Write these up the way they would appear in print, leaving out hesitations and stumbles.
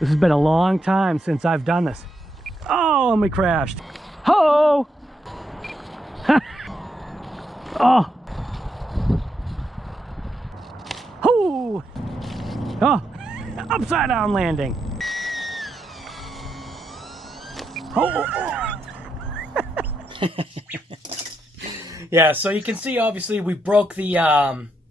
This has been a long time since I've done this. Oh, and we crashed. Ho! Oh! Ho! Oh! Upside down landing. Oh! Yeah, so you can see obviously we broke the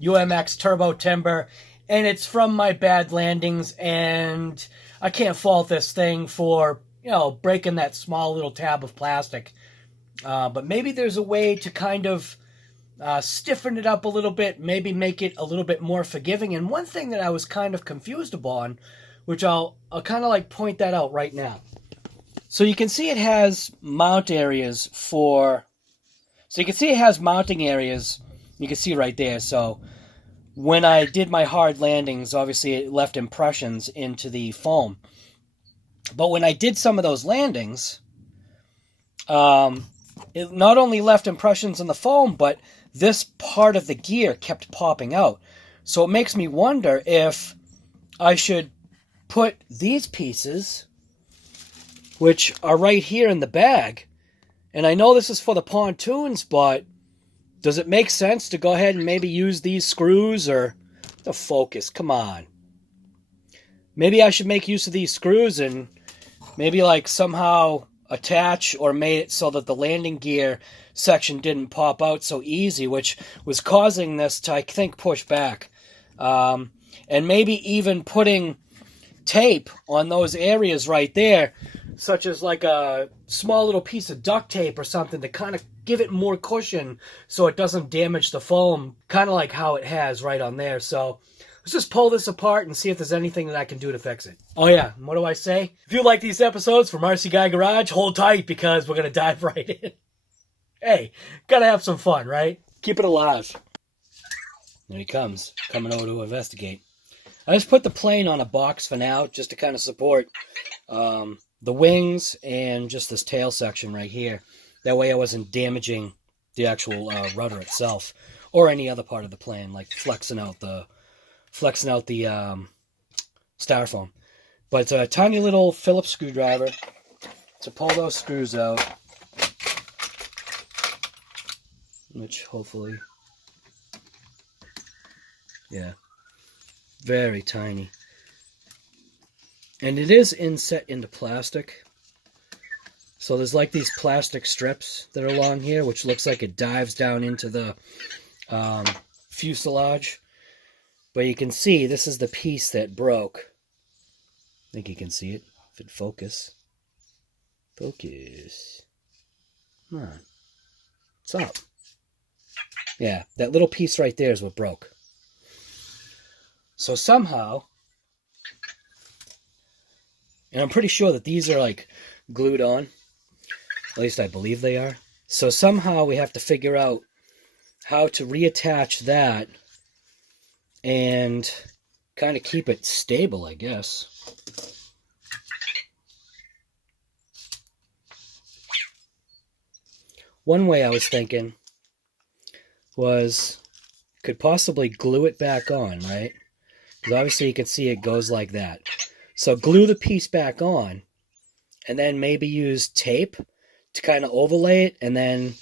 UMX Turbo Timber, and it's from my bad landings, and I can't fault this thing for, you know, breaking that small little tab of plastic. But maybe there's a way to kind of stiffen it up a little bit, maybe make it a little bit more forgiving. And one thing that I was kind of confused upon, which I'll kind of like point that out right now. So you can see it has mount areas for... So you can see it has mounting areas. You can see right there. So when I did my hard landings, obviously it left impressions into the foam. But when I did some of those landings, it not only left impressions in the foam, but this part of the gear kept popping out. So it makes me wonder if I should put these pieces, which are right here in the bag, and I know this is for the pontoons, but does it make sense to go ahead and maybe use these screws, or the focus? Come on. Maybe I should make use of these screws and maybe like somehow attach or made it so that the landing gear section didn't pop out so easy, which was causing this to, I think, push back. And maybe even putting tape on those areas right there, such as like a small little piece of duct tape or something to kind of give it more cushion so it doesn't damage the foam, kind of like how it has right on there. So let's just pull this apart and see if there's anything that I can do to fix it. Oh yeah, what do I say? If you like these episodes from RC Guy Garage, hold tight because we're going to dive right in. Hey, gotta have some fun, right? Keep it alive. There he comes, coming over to investigate. I just put the plane on a box for now, just to kind of support the wings and just this tail section right here. That way I wasn't damaging the actual rudder itself or any other part of the plane, like flexing out the styrofoam. But it's a tiny little Phillips screwdriver to pull those screws out, which hopefully, yeah, very tiny. And it is inset into plastic. So there's like these plastic strips that are along here, which looks like it dives down into the fuselage. But you can see this is the piece that broke. I think you can see it. If it focus. Focus. Come on. What's up? Yeah, that little piece right there is what broke. So somehow, and I'm pretty sure that these are like glued on. At least I believe they are. So somehow we have to figure out how to reattach that and kind of keep it stable, I guess. One way I was thinking was could possibly glue it back on, right? Because obviously you can see it goes like that. So glue the piece back on and then maybe use tape to kind of overlay it and then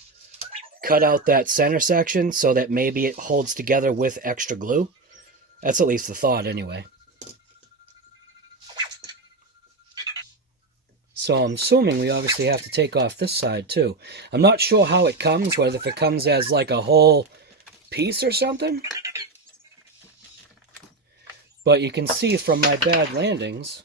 cut out that center section so that maybe it holds together with extra glue. That's at least the thought anyway. So I'm assuming we obviously have to take off this side too. I'm not sure how it comes, whether if it comes as like a whole piece or something. But you can see from my bad landings.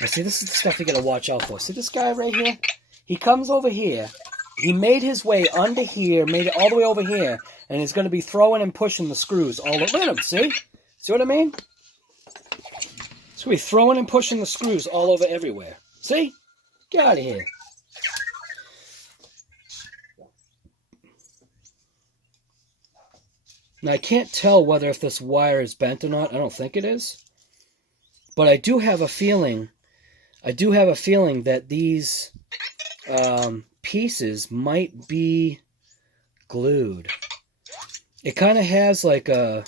Now see, this is the stuff you gotta watch out for. See this guy right here? He comes over here. He made his way under here, made it all the way over here, and he's gonna be throwing and pushing the screws all over. Look at him, see? See what I mean? So he's throwing and pushing the screws all over everywhere. See? Get out of here. Now I can't tell whether if this wire is bent or not. I don't think it is. But I do have a feeling that these pieces might be glued. It kind of has like a,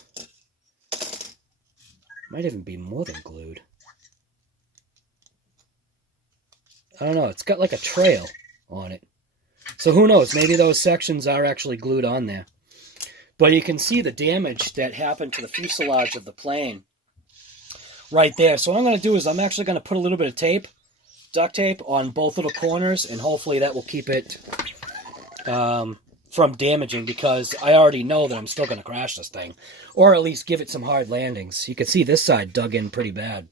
might even be more than glued. I don't know, it's got like a trail on it. So who knows, maybe those sections are actually glued on there. But you can see the damage that happened to the fuselage of the plane right there. So what I'm going to do is I'm actually going to put a little bit of tape, duct tape, on both little corners, and hopefully that will keep it from damaging, because I already know that I'm still going to crash this thing, or at least give it some hard landings. You can see this side dug in pretty bad.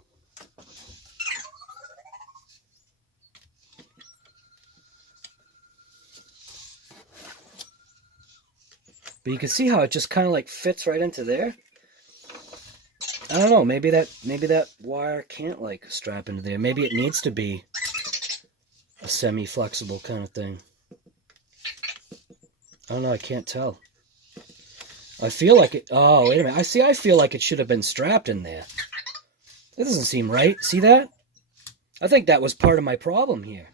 But you can see how it just kind of like fits right into there. I don't know, maybe that wire can't like strap into there. Maybe it needs to be a semi-flexible kind of thing. I don't know, I can't tell. I feel like it... Oh, wait a minute. I feel like it should have been strapped in there. That doesn't seem right. See that? I think that was part of my problem here,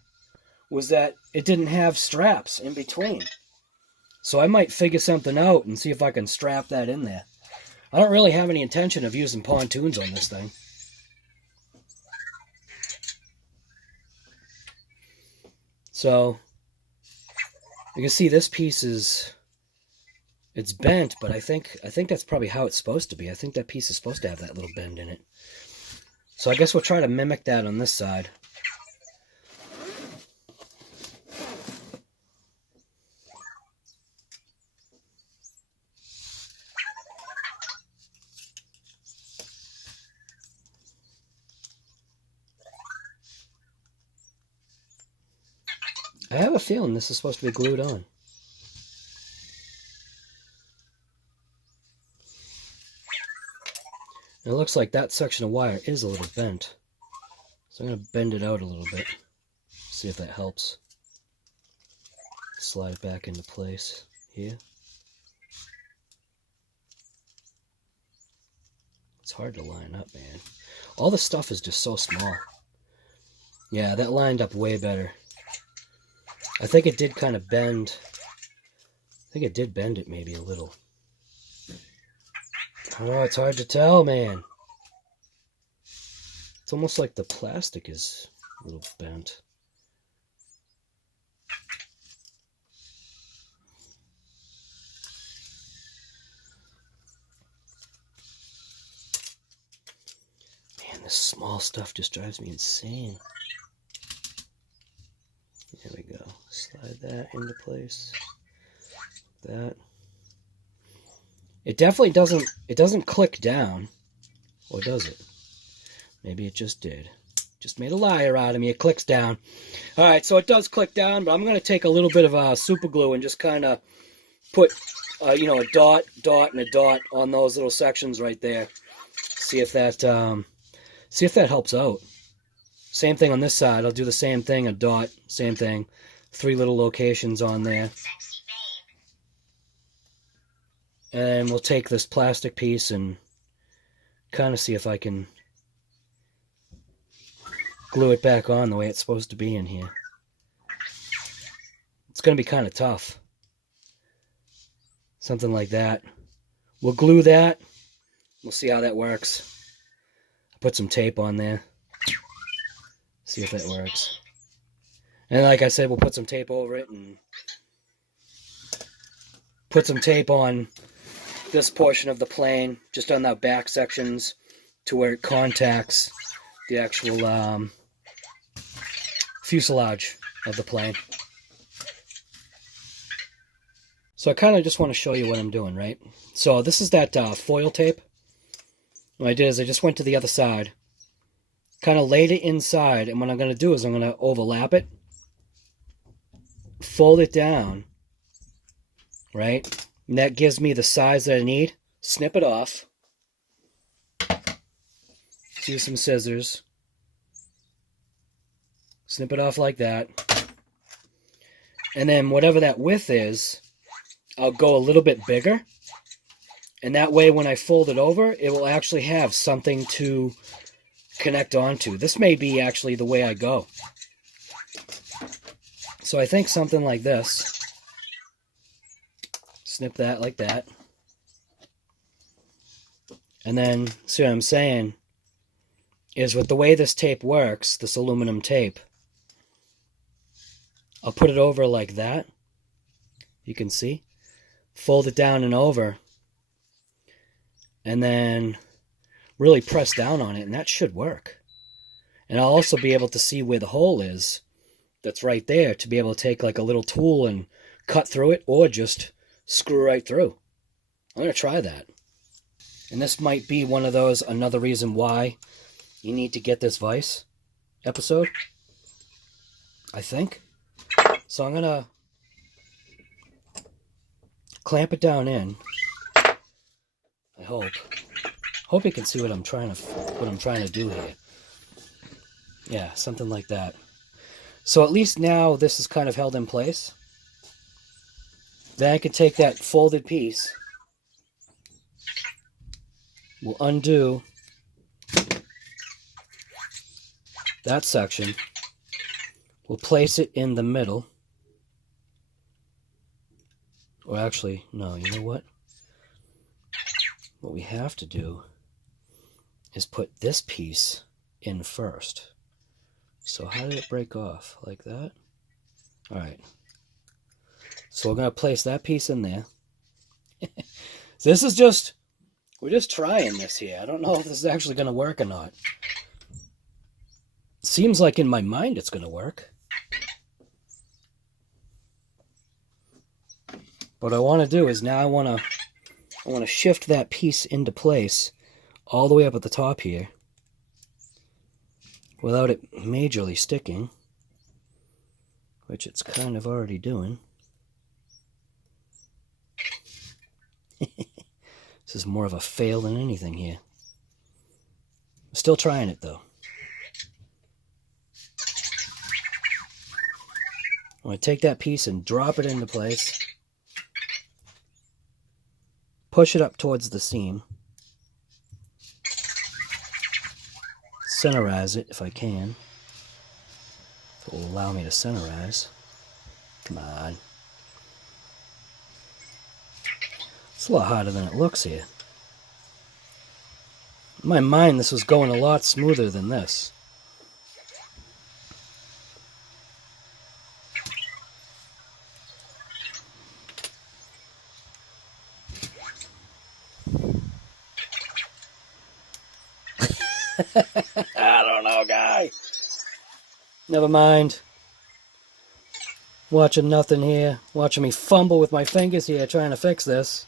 was that it didn't have straps in between. So I might figure something out and see if I can strap that in there. I don't really have any intention of using pontoons on this thing. So you can see this piece is, it's bent, but I think that's probably how it's supposed to be. I think that piece is supposed to have that little bend in it. So I guess we'll try to mimic that on this side. I have a feeling this is supposed to be glued on. And it looks like that section of wire is a little bent. So I'm going to bend it out a little bit. See if that helps. Slide it back into place here. It's hard to line up, man. All the stuff is just so small. Yeah, that lined up way better. I think it did kind of bend. I think it did bend it maybe a little. Oh, it's hard to tell, man. It's almost like the plastic is a little bent. Man, this small stuff just drives me insane. There we go. Slide that into place. That. It definitely doesn't click down. Or does it? Maybe it just did. Just made a liar out of me. It clicks down. Alright, so it does click down, but I'm going to take a little bit of super glue and just kind of put, you know, a dot, and a dot on those little sections right there. See if that helps out. Same thing on this side. I'll do the same thing, a dot, same thing. 3 little locations on there. And we'll take this plastic piece and kind of see if I can glue it back on the way it's supposed to be in here. It's going to be kind of tough. Something like that. We'll glue that. We'll see how that works. Put some tape on there. See if that works. And like I said, we'll put some tape over it and put some tape on this portion of the plane, just on the back sections to where it contacts the actual fuselage of the plane. So I kind of just want to show you what I'm doing, right? So this is that foil tape. What I did is I just went to the other side, kind of laid it inside, and what I'm going to do is I'm going to overlap it, fold it down, right? And that gives me the size that I need. Snip it off. Let's use some scissors. Snip it off like that. And then whatever that width is, I'll go a little bit bigger. And that way when I fold it over, it will actually have something to connect onto. This may be actually the way I go. So I think something like this. Snip that like that. And then, see what I'm saying, is with the way this tape works, this aluminum tape, I'll put it over like that. You can see. Fold it down and over. And then really press down on it, and that should work. And I'll also be able to see where the hole is that's right there, to be able to take like a little tool and cut through it, or just screw right through. I'm going to try that. And this might be one of those, another reason why you need to get this vise episode, I think. So I'm going to clamp it down in. I hope you can see what I'm trying to do here. Yeah, something like that. So at least now this is kind of held in place. Then I can take that folded piece. We'll undo that section. We'll place it in the middle. Or actually, no, you know what? What we have to do is put this piece in first. So how did it break off? Like that? Alright. So we're going to place that piece in there. So this is just, we're just trying this here. I don't know if this is actually going to work or not. Seems like in my mind it's going to work. What I want to do is now I want to shift that piece into place all the way up at the top here, without it majorly sticking, which it's kind of already doing. This is more of a fail than anything here. I'm still trying it though. I'm going to take that piece and drop it into place. Push it up towards the seam. Centerize it if I can. If it will allow me to centerize. Come on. It's a lot harder than it looks here. In my mind, this was going a lot smoother than this. I don't know, guy. Never mind. Watching nothing here. Watching me fumble with my fingers here trying to fix this.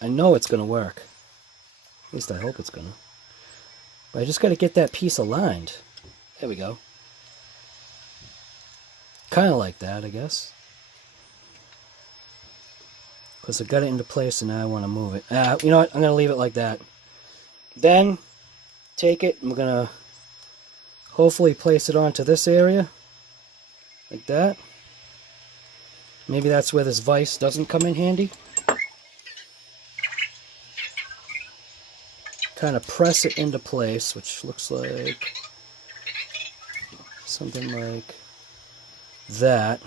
I know it's going to work. At least I hope it's going to. But I just got to get that piece aligned. There we go. Kind of like that, I guess. Because I got it into place and now I want to move it. You know what? I'm going to leave it like that. Then take it and we're going to hopefully place it onto this area. Like that. Maybe that's where this vise doesn't come in handy. Kind of press it into place, which looks like something like that.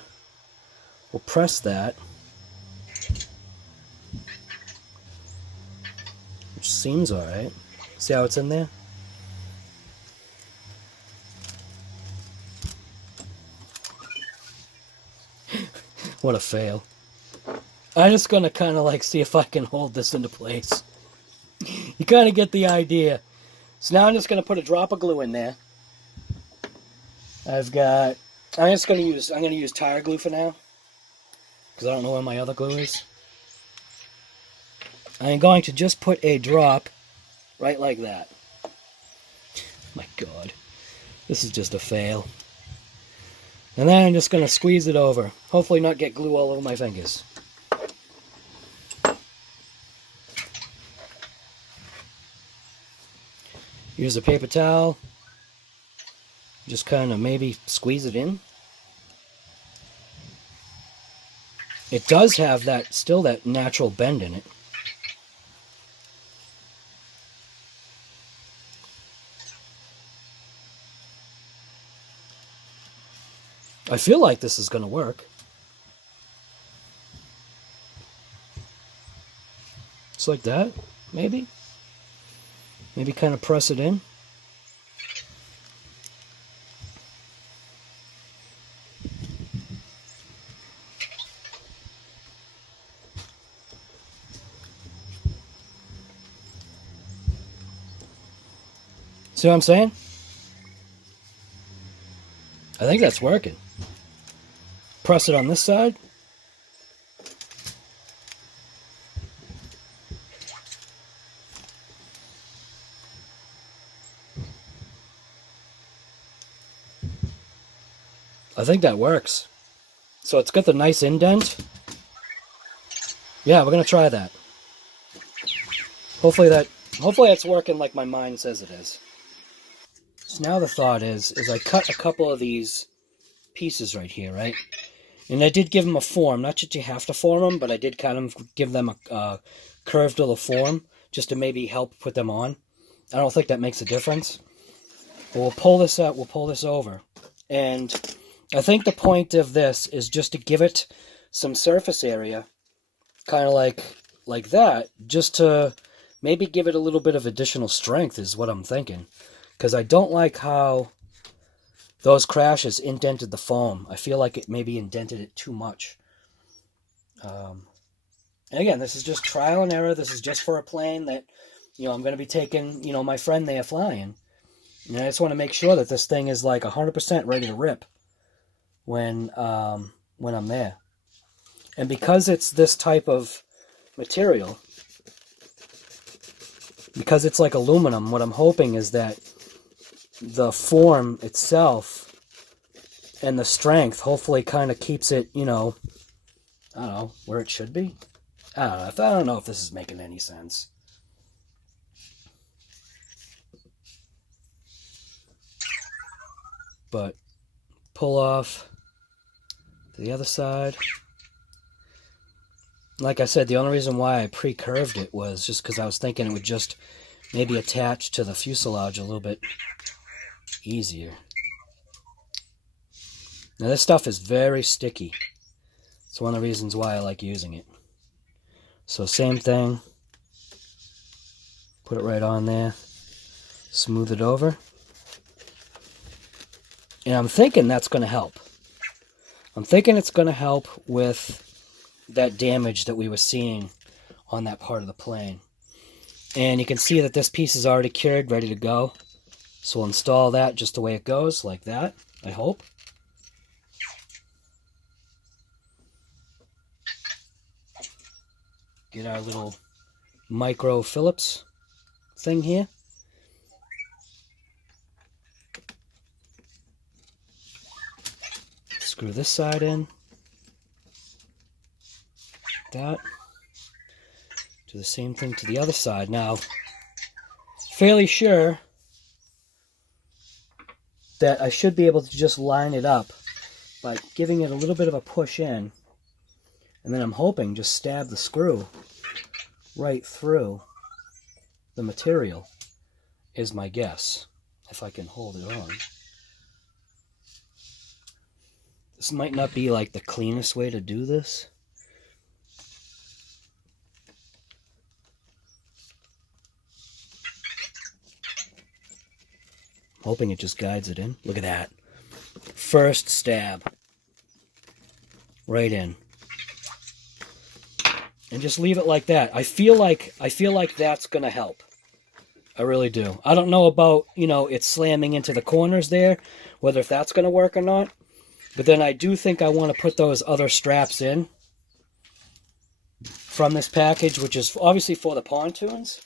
We'll press that, which seems alright. See how it's in there? What a fail. I'm just going to kind of like see if I can hold this into place. You kind of get the idea. So now I'm just going to put a drop of glue in there. I'm going to use tire glue for now, because I don't know where my other glue is. I'm going to just put a drop right like that. My God, this is just a fail. And then I'm just going to squeeze it over. Hopefully not get glue all over my fingers. Use a paper towel. Just kind of maybe squeeze it in. It does have that, still that natural bend in it. I feel like this is going to work. Just like that, maybe. Maybe kind of press it in. See what I'm saying? I think that's working. Press it on this side. I think that works. So it's got the nice indent. Yeah, we're gonna try that. Hopefully that's working like my mind says it is. So now the thought is I cut a couple of these pieces right here, right? And I did give them a form. Not that you have to form them, but I did kind of give them a curved little form just to maybe help put them on. I don't think that makes a difference. But we'll pull this out. We'll pull this over. And I think the point of this is just to give it some surface area, kind of like that, just to maybe give it a little bit of additional strength is what I'm thinking. Because I don't like how those crashes indented the foam. I feel like it maybe indented it too much. And again, this is just trial and error. This is just for a plane that, you know, I'm going to be taking, you know, my friend there flying. And I just want to make sure that this thing is like 100% ready to rip when I'm there. And because it's this type of material, because it's like aluminum, what I'm hoping is that the form itself and the strength hopefully kind of keeps it, you know, I don't know, where it should be. I don't know if this is making any sense. But pull off to the other side. Like I said, the only reason why I pre-curved it was just because I was thinking it would just maybe attach to the fuselage a little bit easier. Now this stuff is very sticky. It's one of the reasons why I like using it. So same thing. Put it right on there. Smooth it over. And I'm thinking that's going to help. I'm thinking it's going to help with that damage that we were seeing on that part of the plane. And you can see that this piece is already cured, ready to go. So we'll install that just the way it goes, like that, I hope. Get our little micro Phillips thing here. Screw this side in. That. Do the same thing to the other side. Now, fairly sure that I should be able to just line it up by giving it a little bit of a push in, and then I'm hoping just stab the screw right through the material is my guess, if I can hold it on. This might not be like the cleanest way to do this. Hoping it just guides it in. Look at that. First stab. Right in. And just leave it like that. I feel like that's going to help. I really do. I don't know about, you know, it slamming into the corners there, whether if that's going to work or not. But then I do think I want to put those other straps in from this package, which is obviously for the pontoons.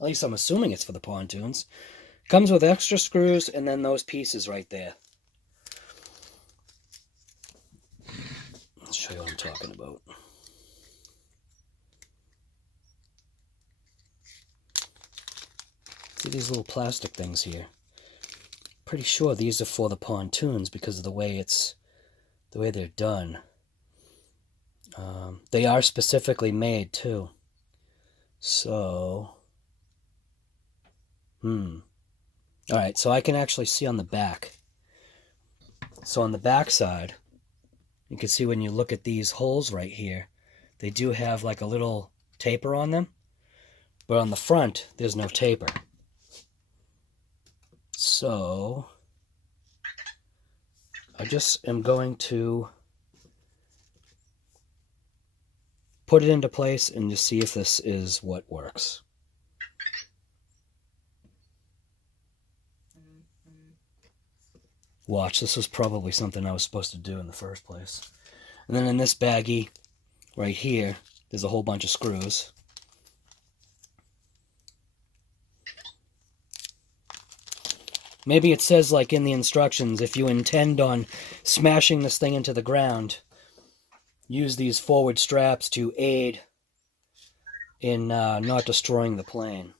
At least I'm assuming it's for the pontoons. Comes with extra screws and then those pieces right there. Let's show you what I'm talking about. See these little plastic things here? Pretty sure these are for the pontoons because of the way they're done. They are specifically made too. So, Alright, so I can actually see on the back. So on the back side, you can see when you look at these holes right here, they do have like a little taper on them. But on the front, there's no taper. So, I just am going to put it into place and just see if this is what works. Watch, this was probably something I was supposed to do in the first place. And then in this baggie, right here, there's a whole bunch of screws. Maybe it says, like in the instructions, if you intend on smashing this thing into the ground, use these forward straps to aid in not destroying the plane.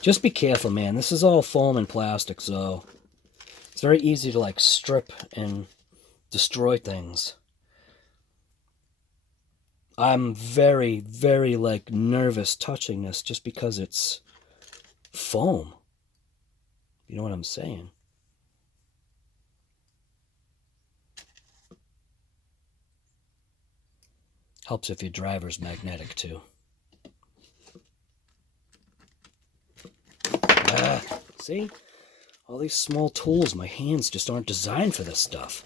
Just be careful, man. This is all foam and plastic, so it's very easy to like strip and destroy things. I'm very, very like nervous touching this just because it's foam. You know what I'm saying? Helps if your driver's magnetic too. See? All these small tools, my hands just aren't designed for this stuff.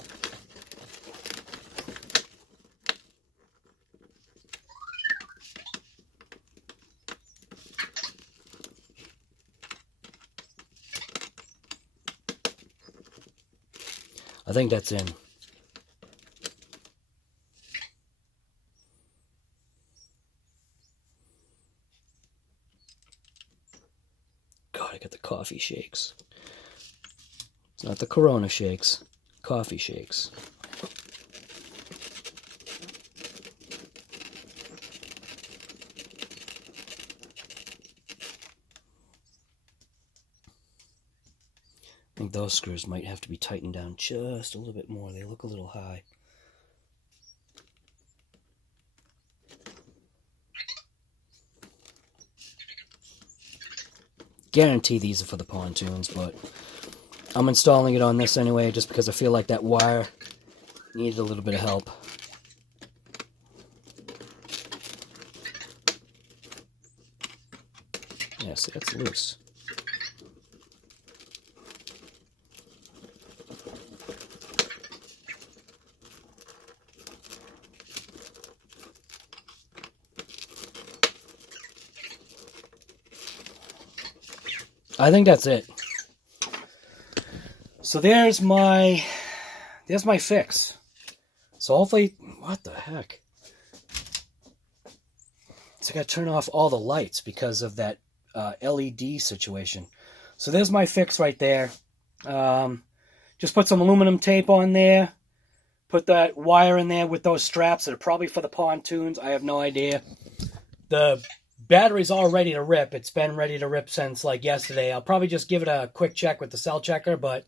I think that's in. God, I got the coffee shakes. It's not the Corona shakes, coffee shakes. I think those screws might have to be tightened down just a little bit more. They look a little high. Guarantee these are for the pontoons, but I'm installing it on this anyway just because I feel like that wire needed a little bit of help. Yeah, see, that's loose. I think that's it. So there's my fix. So hopefully, what the heck? So I got to turn off all the lights because of that LED situation. So there's my fix right there. Just put some aluminum tape on there. Put that wire in there with those straps that are probably for the pontoons. I have no idea. The battery's all ready to rip. It's been ready to rip since like yesterday. I'll probably just give it a quick check with the cell checker, but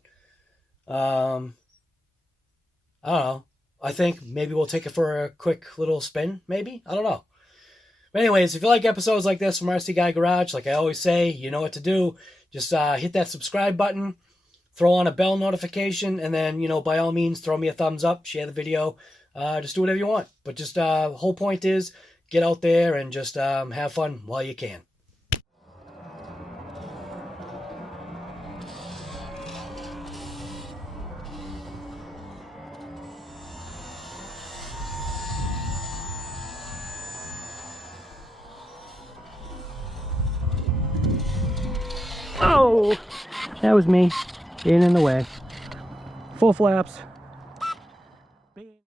I don't know. I think maybe we'll take it for a quick little spin, maybe? I don't know. But anyways, if you like episodes like this from RC Guy Garage, like I always say, you know what to do. Just hit that subscribe button, throw on a bell notification, and then, you know, by all means, throw me a thumbs up, share the video, just do whatever you want. But just the whole point is, get out there and just have fun while you can. Oh, that was me getting in the way. Full flaps.